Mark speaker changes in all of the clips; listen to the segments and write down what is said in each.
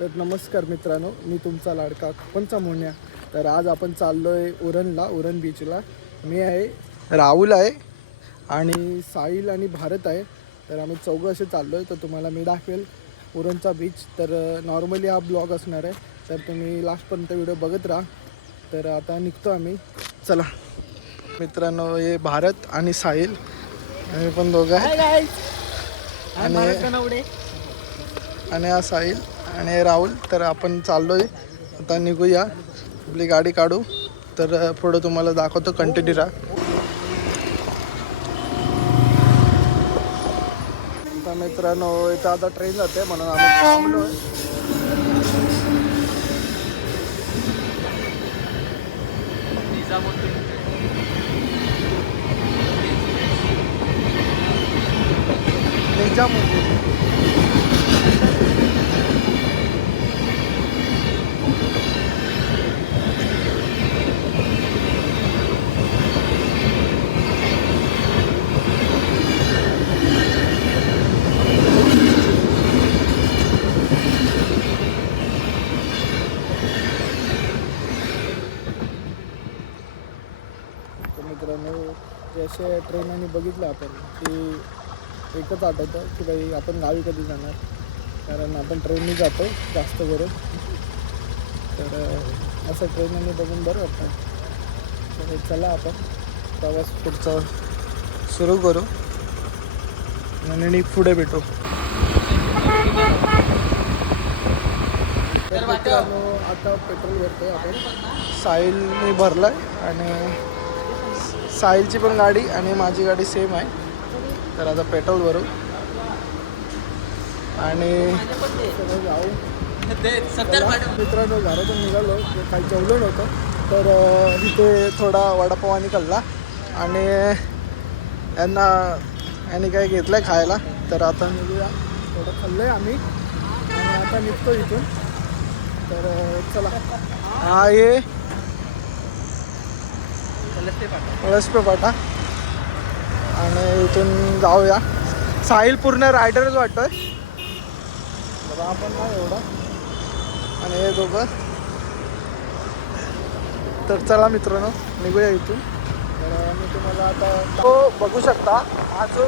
Speaker 1: तर नमस्कार मित्रांनो मी तुमचा लाडका पंचा मोन्या. तर आज आपण चाललो आहे उरणला उरण बीचला. मी आहे राहुल आहे आणि साहिल आणि भारत आहे. तर आम्ही चौघं असे चाललो आहे तर तुम्हाला मी दाखवेल उरणचा बीच. तर नॉर्मली हा ब्लॉग असणार आहे. तर तुम्ही लास्टपर्यंत व्हिडिओ बघत राहा. तर आता निघतो आम्ही. चला. मित्रांनो हे भारत आणि साहिल. आम्ही पण दोघं आहे. आणि आणि हा साहिल. आणि राहुल तर आपण चाललोय. आता निघूया. आपली गाडी काढू. तर पुढं तुम्हाला दाखवतो. कंटिन्यू राहा. आता मित्रांनो इथं आता ट्रेन जाते म्हणून आम्ही थांबलोय. निजामुद्दीन तर मित्रांनो जसे ट्रेनने बघितलं आपण की एकच आठवतं की बाई आपण गावी कधी जाणार. कारण आपण ट्रेननी जातो जास्त करून. तर असं ट्रेनने बघून बरं वाटतं. तर चला आपण प्रवास पुढचा सुरू करू. आणि पुढे भेटू. तर आता पेट्रोल भरतोय आपण. साहिलने आहे आणि साहिलची पण गाडी आणि माझी गाडी सेम आहे. तर आता पेट्रोल भरू. आणि जाऊ मित्रांनो घरातून निघालो. ते काही जेवलो नव्हतं. तर इथे थोडा वडापाव आणि खाल्ला. आणि यांना यांनी काही घेतलं आहे खायला. तर आता निघूया. थोडं खाल्लं आहे आम्ही. आणि आता निघतो इथून. तर चला. हा हे कळसपे पाटा आणि इथून जाऊया. साहिल पूर्ण रायडरच वाटतोय. बघा आपण नाही एवढा. आणि हे दोघं. तर चला मित्रांनो निघूया इथून. तर मी तुम्हाला आता तो बघू शकता. हा जो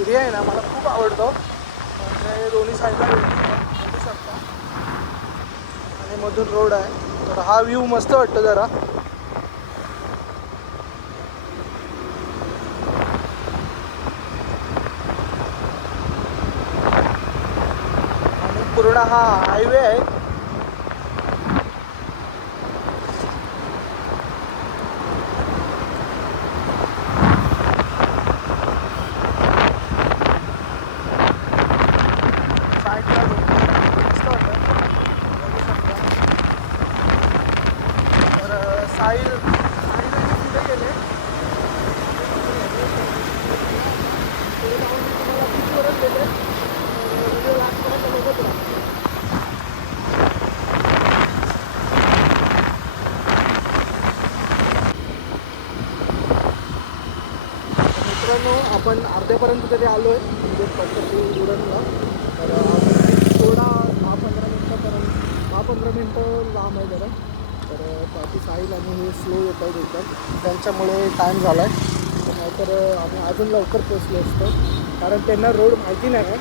Speaker 1: एरिया आहे ना मला खूप आवडतो. म्हणजे दोन्ही साईडला बघू शकता. आणि मधून रोड आहे. तर हा व्ह्यू मस्त वाटतो जरा. जाणारा हा हायवे आहे. साईडला मस्त वाटतं. बघू शकता. तर अं, साहिल साहिल आणि पुढे गेले पुढे जाऊन मी तुम्हाला बीचवरच गेले व्हिडिओ लास्टपर्यंत बघत राहा तर मित्रांनो आपण अर्ध्यापर्यंत तरी आलो आहे म्हणजे पद्धती उरणला तर थोडा दहा पंधरा मिनटापर्यंत दहा पंधरा मिनटं लांब आहे जरा. तर बाकी साहिल आणि हे स्लो येत आहेत एकदम त्यांच्यामुळे टाईम झाला आहे नाहीतर आम्ही अजून लवकर पोचलो असतो. कारण त्यांना रोड माहिती नाही आहे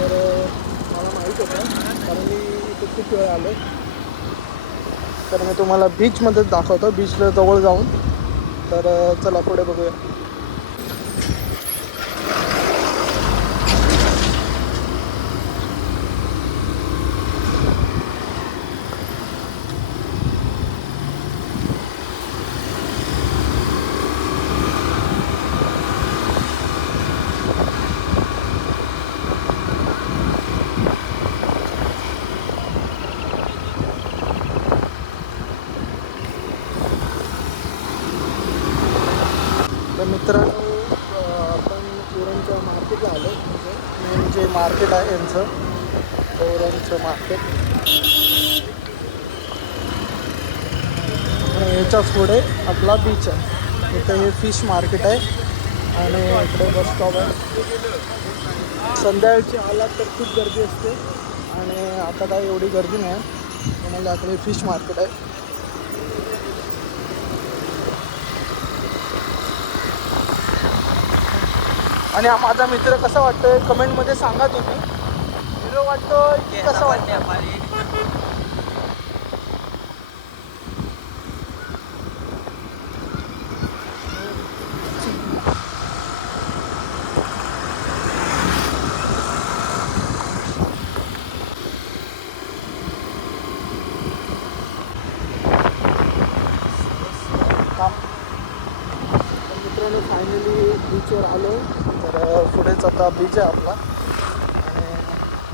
Speaker 1: तर मला माहीत होतं. कारण मी इथे खूप वेळ आलो तर मी तुम्हाला बीचमध्येच दाखवतो. बीचला जवळ जाऊन. तर चला पुढे बघूया. मित्रांनो आपण उरणच्या मार्केटला आलो म्हणजे मेन जे मार्केट आहे यांचं उरणचं मार्केट आणि याच्यापुढे आपला बीच आहे. इथं हे फिश मार्केट आहे. आणि इकडे बस स्टॉप आहे. संध्याकाळची आलात तर खूप गर्दी असते. आणि आता काय एवढी गर्दी नाही. म्हणजे आपले फिश मार्केट आहे. आणि हा माझा मित्र कसा वाटतोय? कमेंटमध्ये सांगा तुम्ही. हिरो वाटतोय की कसा वाटतोय मित्रांनो फायनली बीचवर आलो. पुढेच आता बीच आहे आपला. आणि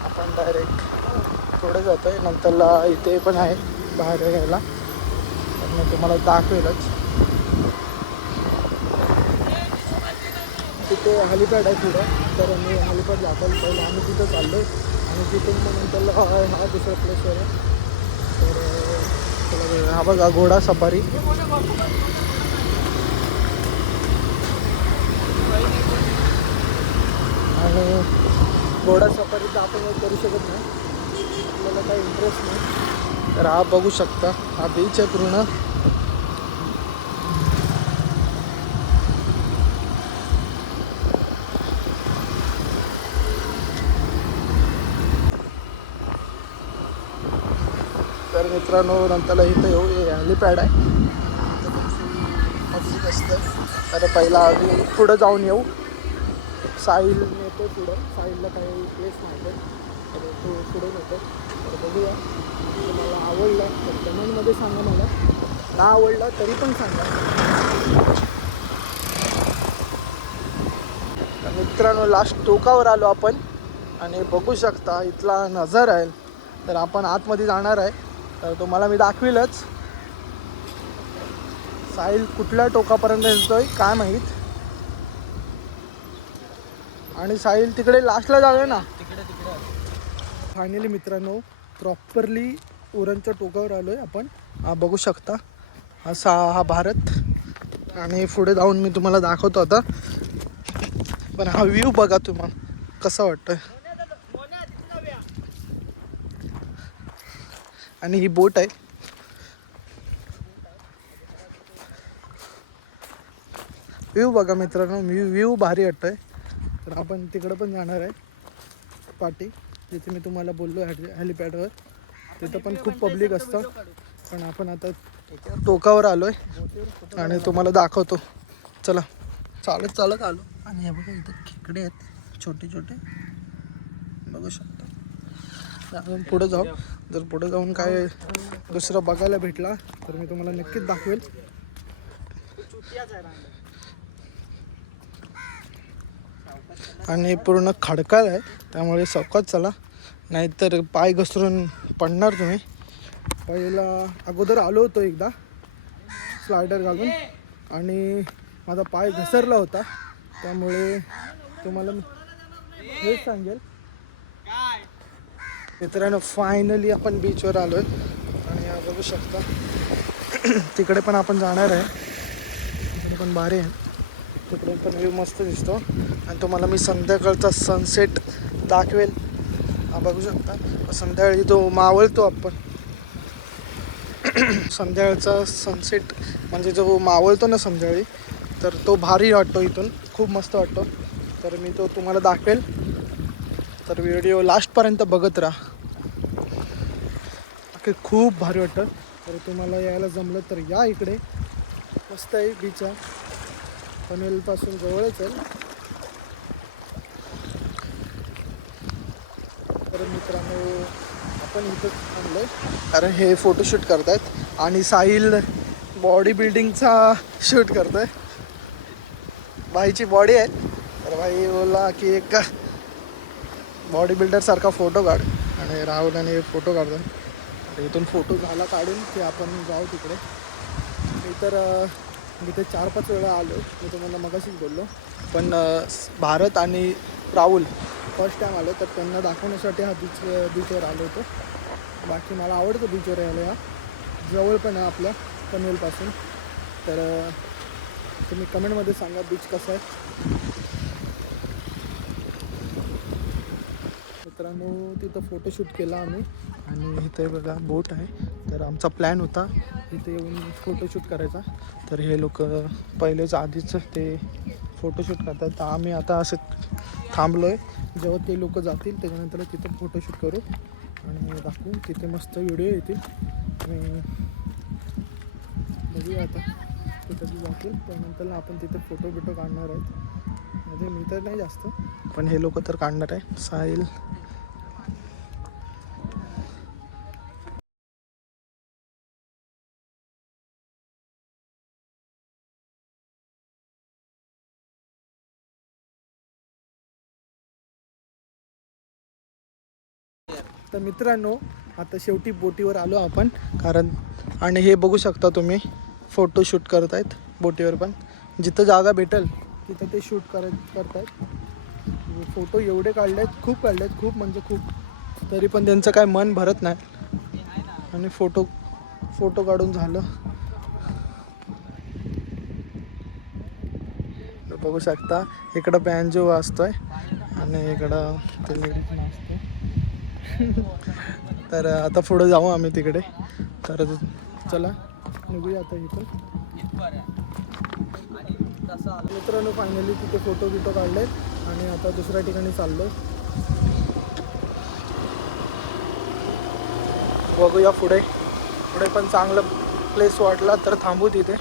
Speaker 1: आपण डायरेक्ट पुढे जातो आहे नंतरला इथे पण आहे बाहेर यायला. तर मी तुम्हाला दाखवेलच. तिथे हॅलिपॅड आहे पुढं. तर मी हॅलिपॅड दाखवलं पहिलं आम्ही तिथं चाललो आणि तिथून मग नंतरला हा हा दुसरा प्लेसवर आहे. तर हा बघा घोडा सफारी. आणि घोडा सफारी तर आपण हे करू शकत नाही. आपल्याला काही इंटरेस्ट नाही. तर हा बघू शकता. हा बीच आहे पूर्ण. तर मित्रांनो नंतरला इथं येऊ. हे हेलिपॅड आहे. असतं तर पहिला आम्ही पुढं जाऊन येऊ. साहिल नेतो पुढं. साहिलला काही प्लेस माहिती तर तो पुढे नेतो. तर बघूया. तुम्हाला आवडलं तर कमेंटमध्ये सांगा मला. ना आवडला तरी पण सांगा. तर मित्रांनो लास्ट टोकावर आलो आपण. आणि बघू शकता इथला नजर आहे. तर आपण आतमध्ये जाणार आहे. तर तुम्हाला मी दाखवीलच. साहिल कुठल्या टोकापर्यंत येतोय काय माहीत? आणि साहिल तिकडे लास्टला जाऊया ना. फायनली मित्रांनो प्रॉपरली उरणच्या टोकावर आलो आहे आपण. हा बघू शकता. असा हा भारत. आणि पुढे जाऊन मी तुम्हाला दाखवतो आता. पण हा व्ह्यू बघा तुम्हाला कसा वाटतोय. आणि ही बोट आहे. व्ह्यू बघा मित्रांनो व्ह्यू व्ह्यू भारी वाटतोय. तर आपण तिकडं पण जाणार आहे. पाटी जिथे मी तुम्हाला बोललो हॅली हॅलिपॅडवर. तिथं पण खूप पब्लिक असतं. पण आपण आता टोकावर आलो आहे आणि तुम्हाला दाखवतो. चला. चालत चालत आलो. आणि हे बघा इथं खेकडे आहेत. छोटे छोटे. बघू शकता. आपण पुढे जाऊ. जर पुढे जाऊन काय दुसरं बघायला भेटला तर मी तुम्हाला नक्कीच दाखवेल. आणि पूर्ण खडकाळ आहे त्यामुळे सवकाच चला. नाहीतर पाय घसरून पडणार तुम्ही. पहिला अगोदर आलो होतो एकदा स्लायडर घालून. आणि माझा पाय घसरला होता त्यामुळे तुम्हाला मी हेच सांगेल. मित्रांनो फायनली आपण बीचवर आलो आहे आणि बघू शकता तिकडे पण आपण जाणार आहे. तिकडे पण भारी आहे. तिकडून पण व्ह्यू मस्त दिसतो. आणि तुम्हाला मी संध्याकाळचा सनसेट दाखवेल. हा बघू शकता. संध्याकाळी तो मावळतो आपण. संध्याकाळचा सनसेट म्हणजे जो मावळतो ना संध्याकाळी तर तो भारी वाटतो इथून. खूप मस्त वाटतो. तर मी तो तुम्हाला दाखवेल. तर व्हिडिओ लास्टपर्यंत बघत राहा. की खूप भारी वाटतं. तर तुम्हाला यायला जमलं तर या इकडे. मस्त आहे बीच आहे पनवेलपासून जवळच आहे. तर मित्रांनो आपण इथं आणलं आहे कारण हे फोटोशूट करतायत आणि साहिल बॉडी बिल्डिंगचा शूट करतोय. बाईची बॉडी आहे. तर बाई बोलला की एक बॉडी बिल्डरसारखा फोटो काढ. आणि राहुल आणि फोटो काढतो तर इथून फोटो झाला काढून की आपण जाऊ तिकडे. तर मी ते चार पाच वेळा आलो. मी तुम्हाला मगाशीच बोललो. पण भारत आणि राहुल फर्स्ट टाईम आलो तर त्यांना दाखवण्यासाठी हा बीच बीचवर आलो होतो. बाकी मला आवडतं बीचवर यायला. या जवळ पण आहे आपल्या पनवेलपासून तर तुम्ही कमेंटमध्ये सांगा बीच कसं आहे? मग तिथं फोटोशूट केला आम्ही. आणि इथे बघा बोट आहे. तर आमचा प्लॅन होता इथे येऊन फोटोशूट करायचा. तर हे लोक पहिलेच आधीच ते फोटोशूट करतात. तर आम्ही आता असं थांबलो आहे जेव्हा ते लोक जातील त्याच्यानंतर तिथं फोटोशूट करू. आणि दाखवू तिथे मस्त व्हिडिओ येतील. आणि बघूया आता तिथं जातील. त्यानंतर आपण तिथे फोटो बिटो काढणार आहेत. म्हणजे मी तर नाही जास्त पण हे लोक तर काढणार आहे. साहिल तर मित्रांनो आता शेवटी बोटीवर आलो आपण कारण आणि हे बघू शकता तुम्ही फोटो शूट करत आहेत बोटीवर पण. जिथं जागा भेटेल तिथं ते शूट करत करतायत. फोटो एवढे काढले आहेत खूप काढले आहेत खूप म्हणजे खूप. तरी पण त्यांचं काय मन भरत नाही. आणि फोटो फोटो काढून झालं. बघू शकता इकडं बँजो वाजतोय आणि इकडं ते लेडीज नाचते तर आता पुढे जाऊ आम्ही तिकडे. तर चला निघूया आता इथं. मित्रांनो फायनली तिथे फोटो बिटो काढले आणि आता दुसऱ्या ठिकाणी चाललो बघूया पुढे. पुढे पण चांगलं प्लेस वाटला तर थांबू तिथे.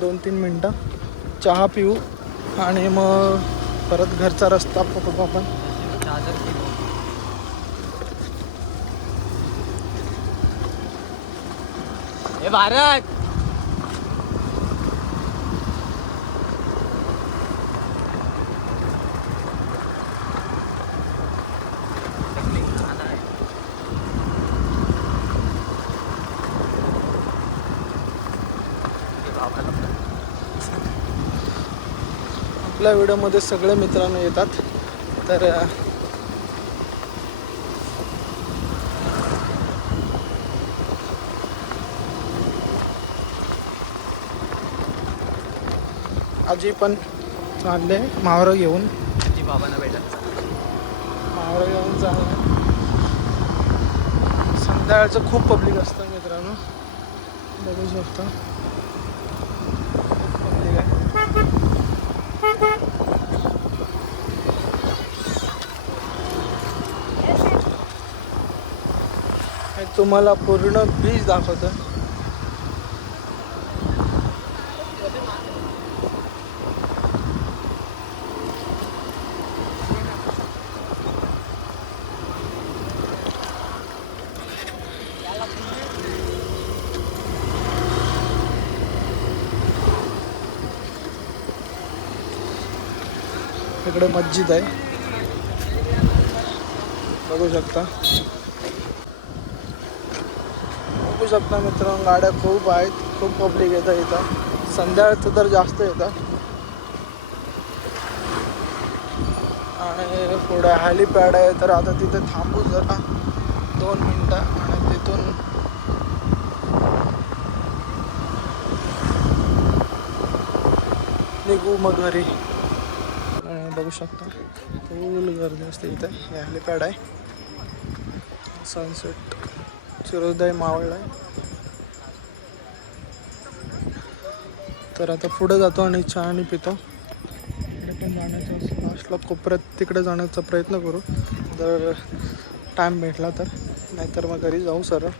Speaker 1: दोन तीन मिनटं. चहा पिऊ आणि मग परत घरचा रस्ता पकडू आपण.
Speaker 2: हे भारत!
Speaker 1: आपल्या व्हिडिओमध्ये सगळे मित्रांनो येतात. तर आजी पण चालले. मावरं घेऊन.
Speaker 2: जी बाबांना भेटायचं
Speaker 1: मावळं घेऊन चाललं. संध्याकाळचं खूप पब्लिक असतं मित्रांनो. बघू शकता. पब्लिक आहे. तुम्हाला पूर्ण बीच दाखवतं. इकडे मस्जिद आहे. बघू शकता. बघू शकता मित्रांनो गाड्या खूप आहेत. खूप पब्लिक येतं इथं. संध्याकाळचं तर जास्त येतं आणि पुढे हॅलीपॅड आहे. तर आता तिथे थांबू जरा. दोन मिनटं. आणि तिथून निघू मग घरी. बघू शकता. फुल गर्दी असते इथे. हे हॅलिपॅड आहे. सनसेट सूर्योदय मावळला आहे. तर आता पुढे जातो आणि चहा आणि पितो. इकडे पण जाण्याचा लास्टला कोपऱ्यात तिकडे जाण्याचा प्रयत्न करू. जर टाईम भेटला तर. नाहीतर मग घरी जाऊ सरळ.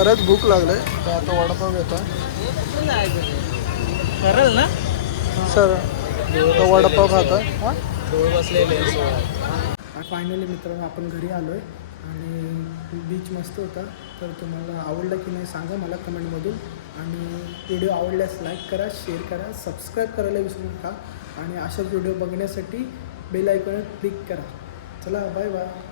Speaker 1: परत भूक लागले तर आता वडापाव घेतो.
Speaker 2: सरळ ना?
Speaker 1: सर तो वडापाव खातो. हां?
Speaker 2: बसलेले
Speaker 1: फायनली मित्रांनो आपण घरी आलो आहे आणि बीच मस्त होता. तर तुम्हाला आवडलं की नाही सांगा मला कमेंटमधून. आणि व्हिडिओ आवडल्यास लाईक करा शेअर करा सबस्क्राईब करायला विसरू नका. आणि अशाच व्हिडिओ बघण्यासाठी बेल आयकॉन क्लिक करा. चला बाय बाय